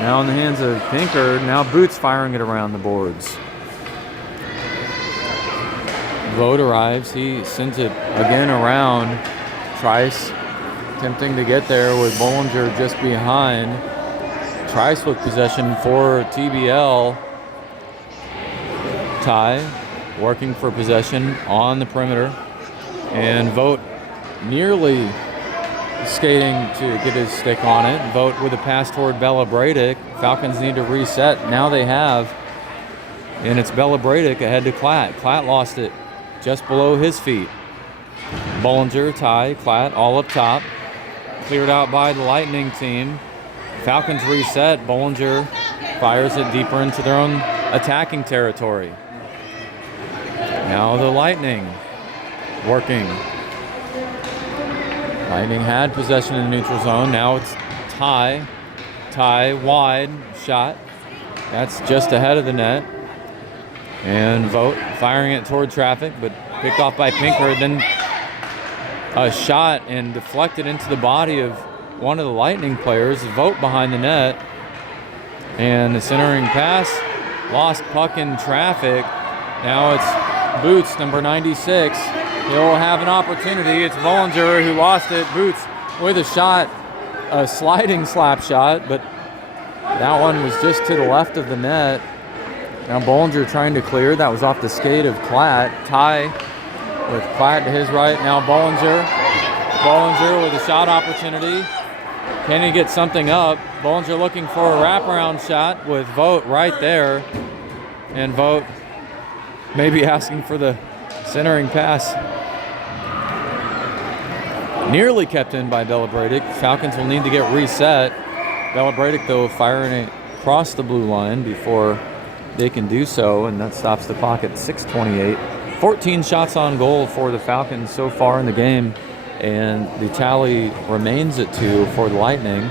Now in the hands of Pinkard. Now Boots firing it around the boards. Vogt arrives. He sends it again around. Trice attempting to get there with Bollinger just behind. Trice with possession for TBL. Ty working for possession on the perimeter. And Vogt nearly skating to get his stick on it. Vogt with a pass toward Bella Bradick. Falcons need to reset. Now they have. And it's Bella Bradick ahead to Platt. Platt lost it just below his feet. Bollinger, Ty, Platt all up top. Cleared out by the Lightning team. Falcons reset. Bollinger fires it deeper into their own attacking territory. Now the Lightning working. Lightning had possession in the neutral zone. Now it's Ty. Ty wide shot. That's just ahead of the net. And Vogt firing it toward traffic, but picked off by Pinkard. Then a shot and deflected into the body of one of the Lightning players. Vogt behind the net. And the centering pass. Lost puck in traffic. Now it's Boots, number 96. He'll have an opportunity. It's Bollinger who lost it. Boots with a shot, a sliding slap shot, but that one was just to the left of the net. Now Bollinger trying to clear. That was off the skate of Platt. Ty with Platt to his right. Now Bollinger. Bollinger with a shot opportunity. Can he get something up? Bollinger looking for a wraparound shot with Vogt right there. And Vogt maybe asking for the centering pass. Nearly kept in by Belabradic. Falcons will need to get reset. Belabradic, though, firing it across the blue line before they can do so, and that stops the clock at 6:28. 14 shots on goal for the Falcons so far in the game, and the tally remains at 2 for the Lightning.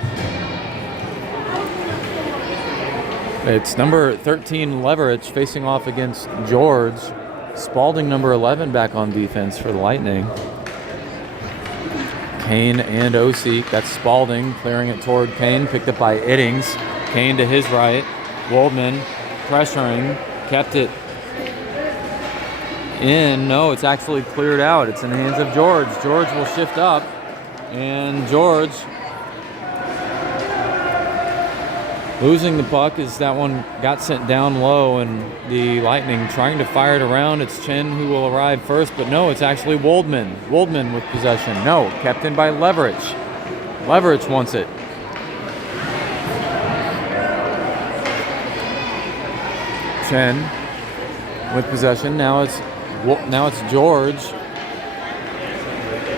It's number 13, Leverich, facing off against George. Spalding, number 11, back on defense for the Lightning. Kane and Osik. That's Spalding clearing it toward Kane, picked up by Iddings. Kane to his right. Waldman pressuring, kept it in. No, it's actually cleared out. It's in the hands of George. George will shift up, and George losing the puck as that one got sent down low, and the Lightning trying to fire it around. It's Chen who will arrive first, but no, it's actually Waldman. Waldman with possession. No, kept in by Leverich. Leverich wants it. Chen with possession. Now it's George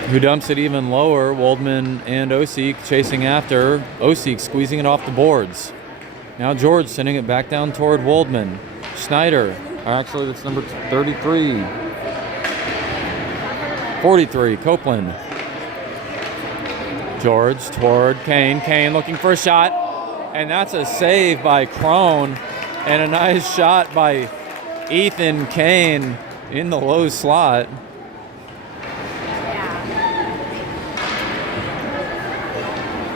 who dumps it even lower. Waldman and Osik chasing after. Osik squeezing it off the boards. Now George sending it back down toward Waldman. Schneider, or actually that's number 33. 43, Copeland. George toward Kane. Kane looking for a shot, and that's a save by Crone, and a nice shot by Ethan Kane in the low slot. Yeah.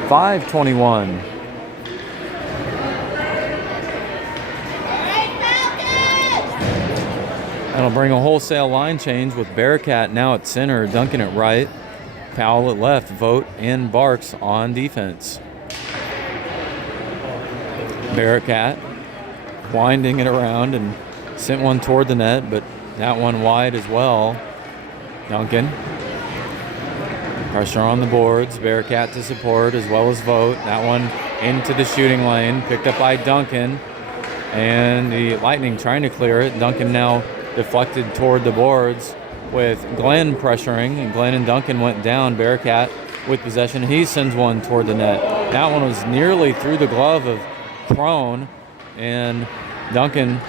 5:21. That'll bring a wholesale line change with Bearcat now at center, Duncan at right, Powell at left, Vogt and Barks on defense. Bearcat winding it around and sent one toward the net, but that one wide as well. Duncan. Pressure on the boards, Bearcat to support as well as Vogt. That one into the shooting lane, picked up by Duncan, and the Lightning trying to clear it. Duncan now deflected toward the boards with Glenn pressuring, and Glenn and Duncan went down. Bearcat with possession. He sends one toward the net. That one was nearly through the glove of Crone, and Duncan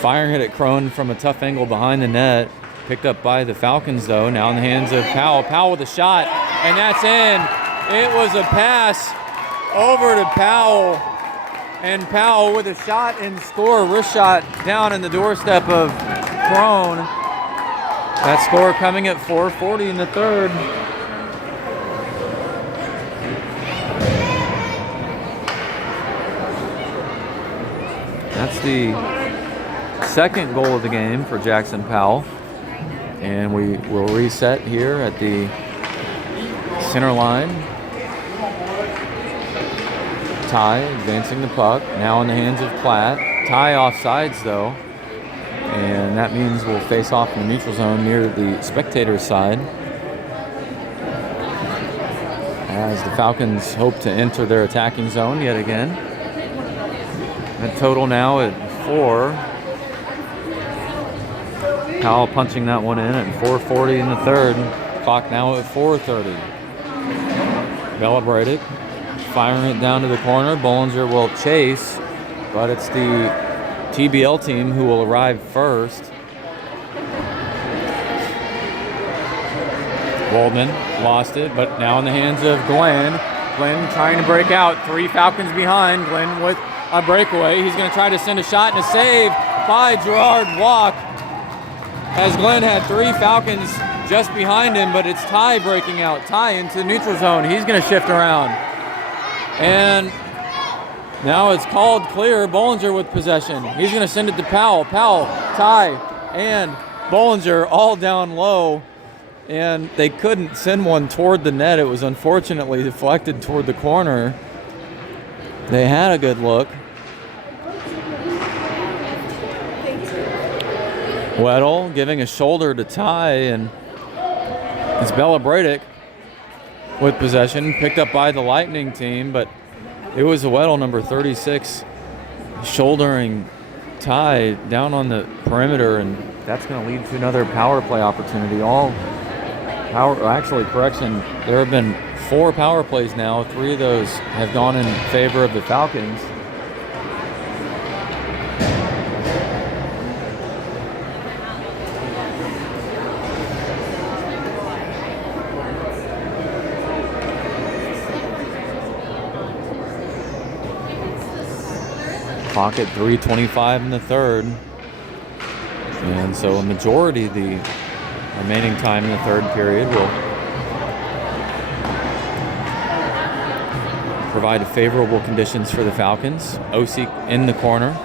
firing it at Crone from a tough angle behind the net. Picked up by the Falcons, though. Now in the hands of Powell. Powell with a shot, and that's in. It was a pass over to Powell, and Powell with a shot and score. Wrist shot down in the doorstep of Crone. That score coming at 4:40 in the third. That's the second goal of the game for Jackson Powell. And we will reset here at the center line. Ty advancing the puck. Now in the hands of Platt. Ty offsides, though. And that means we'll face off in the neutral zone near the spectator side, as the Falcons hope to enter their attacking zone yet again. That total now at 4. Powell punching that one in at 4:40 in the third. Clock now at 4:30. Belabradic firing it down to the corner. Bollinger will chase, but it's the TBL team who will arrive first. Waldman lost it, but now in the hands of Glenn. Glenn trying to break out. 3 Falcons behind. Glenn with a breakaway. He's going to try to send a shot, and a save by Gerard Walk, as Glenn had 3 Falcons just behind him, but it's Ty breaking out. Ty into the neutral zone. He's going to shift around. And now it's called clear. Bollinger with possession. He's going to send it to Powell. Powell, Ty, and Bollinger all down low. And they couldn't send one toward the net. It was unfortunately deflected toward the corner. They had a good look. Weddle giving a shoulder to Ty, and it's Belabradic with possession, picked up by the Lightning team, but it was Weddle, number 36, shouldering Ty down on the perimeter, and that's going to lead to another power play opportunity. Correction, there have been 4 power plays now. 3 of those have gone in favor of the Falcons. Clock at 3:25 in the third. And so a majority of the remaining time in the third period will provide favorable conditions for the Falcons. O-C in the corner.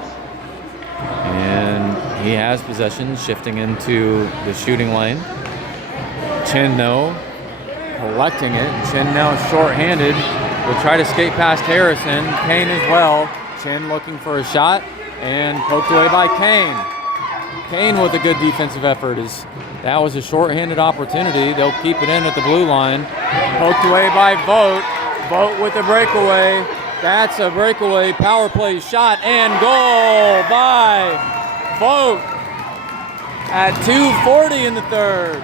And he has possession, shifting into the shooting lane. Chin, though, collecting it. Chin now short-handed. Will try to skate past Harrison. Kane as well. Chin looking for a shot and poked away by Kane. Kane with a good defensive effort. That was a short-handed opportunity. They'll keep it in at the blue line. Poked away by Vogt. Vogt with a breakaway. That's a breakaway power play shot and goal by Vogt at 2:40 in the third.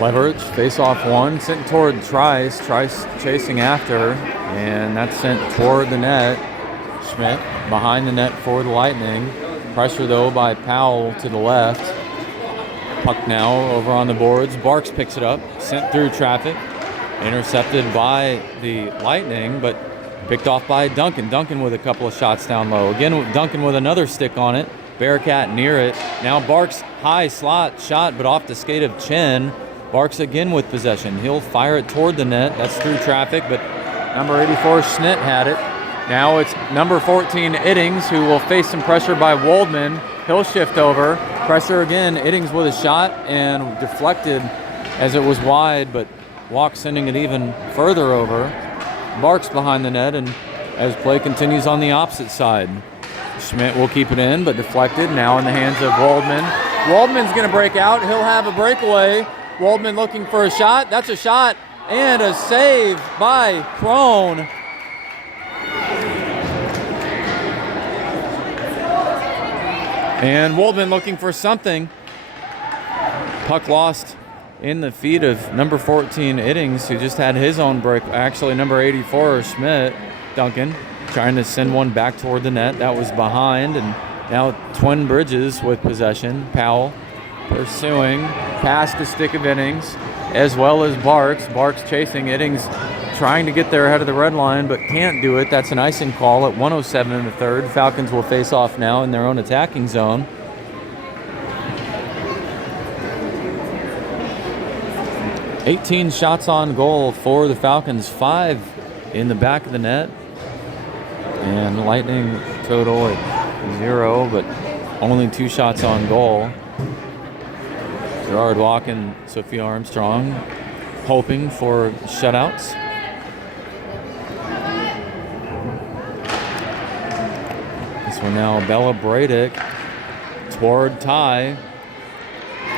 Leverage, face-off one, sent toward Trice. Trice chasing after, and that's sent toward the net. Schmidt behind the net for the Lightning. Pressure, though, by Powell to the left. Puck now over on the boards. Barks picks it up, sent through traffic. Intercepted by the Lightning, but picked off by Duncan. Duncan with a couple of shots down low. Again, Duncan with another stick on it. Bearcat near it. Now Barks high slot shot, but off the skate of Chin. Barks again with possession. He'll fire it toward the net. That's through traffic, but number 84 Schnitt had it. Now it's number 14 Iddings, who will face some pressure by Waldman. He'll shift over. Pressure again. Iddings with a shot and deflected as it was wide, but Walk sending it even further over. Barks behind the net, and as play continues on the opposite side. Schmidt will keep it in, but deflected. Now in the hands of Waldman. Waldman's going to break out. He'll have a breakaway. Waldman looking for a shot. That's a shot and a save by Crone. And Waldman looking for something. Puck lost in the feet of number 14 Iddings, who just had his own break. Actually, number 84 Schmidt, Duncan, trying to send one back toward the net. That was behind, and now Twin Bridges with possession. Powell pursuing past the stick of Iddings, as well as Barks. Barks chasing Iddings, trying to get there ahead of the red line, but can't do it. That's an icing call at 1:07 in the third. Falcons will face off now in their own attacking zone. "18 shots on goal for the Falcons, 5 in the back of the net. And Lightning total at 0, but only 2 shots on goal. Gerard Walk and Sophia Armstrong hoping for shutouts. This one now, Bella Bradick toward Ty.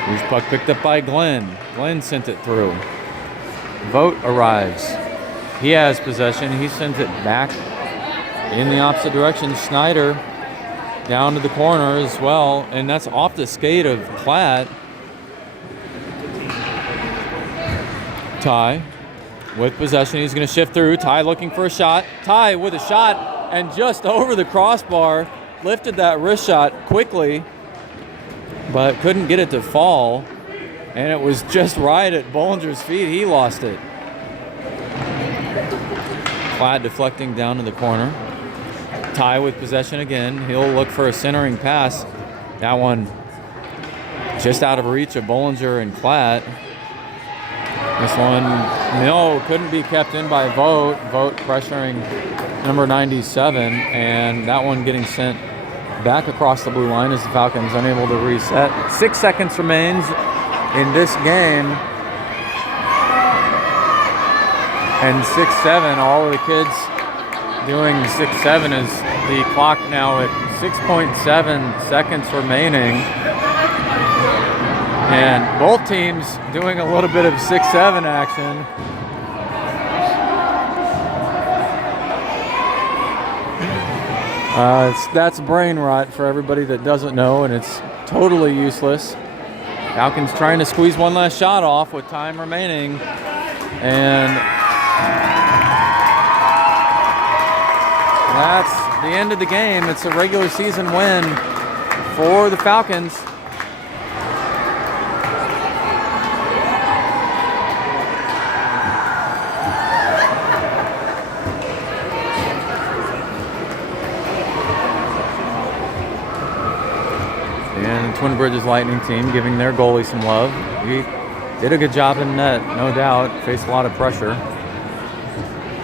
Whose puck picked up by Glenn. Glenn sent it through. Vogt arrives. He has possession. He sends it back in the opposite direction. Schneider down to the corner as well, and that's off the skate of Platt. Ty with possession. He's going to shift through. Ty looking for a shot. Ty with a shot and just over the crossbar. Lifted that wrist shot quickly, but couldn't get it to fall. And it was just right at Bollinger's feet. He lost it. Platt deflecting down to the corner. Ty with possession again. He'll look for a centering pass. That one just out of reach of Bollinger and Platt. This one, no, couldn't be kept in by Vogt. Vogt pressuring number 97, and that one getting sent back across the blue line as the Falcons unable to reset. 6 seconds remains in this game. And 6-7, all of the kids doing 6-7 is the clock now at 6.7 seconds remaining. And both teams doing a little bit of 6-7 action. That's brain rot for everybody that doesn't know, and it's totally useless. Falcons trying to squeeze one last shot off with time remaining. And that's the end of the game. It's a regular season win for the Falcons. And the Twin Bridges Lightning team giving their goalie some love. He did a good job in net, no doubt. Faced a lot of pressure.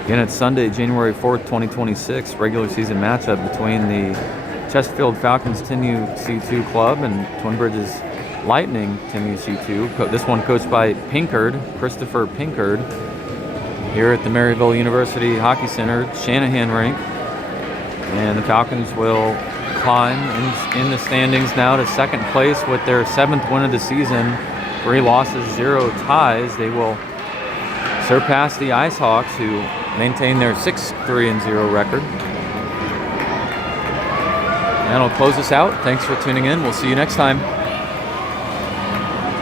Again, it's Sunday, January 4th, 2026, regular season matchup between the Chesterfield Falcons 10U-C2 club and Twin Bridges Lightning 10U-C2. This one coached by Pinkard, Christopher Pinkard, here at the Maryville University Hockey Center, Shanahan Rink. And the Falcons will climb in the standings now to second place with their 7th win of the season. 3 losses, 0 ties. They will surpass the Ice Hawks, who maintain their 6-3-0 record. And I'll close us out. Thanks for tuning in. We'll see you next time.